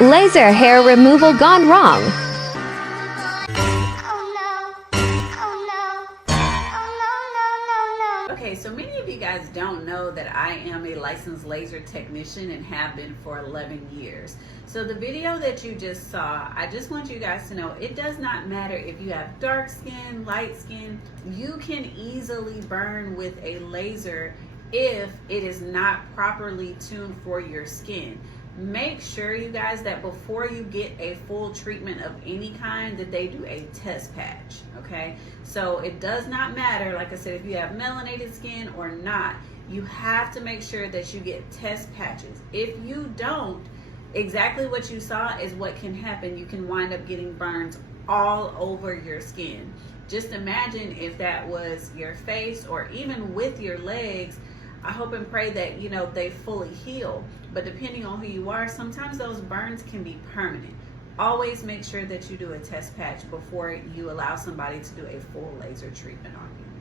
Laser hair removal gone wrong. Okay, so many of you guys don't know that I am a licensed laser technician and have been for 11 years. So the video that you just saw, I just want you guys to know it does not matter if you have dark skin, light skin, you can easily burn with a laser if it is not properly tuned for your skin. Make sure, you guys, that before you get a full treatment of any kind that they do a test patch, okay? So it does not matter, like I said, if you have melanated skin or not, you have to make sure that you get test patches. If you don't, exactly what you saw is what can happen. You can wind up getting burns all over your skin. Just imagine if that was your face or even with your legs. I hope and pray that, you know, they fully heal. But depending on who you are, sometimes those burns can be permanent. Always make sure that you do a test patch before you allow somebody to do a full laser treatment on you.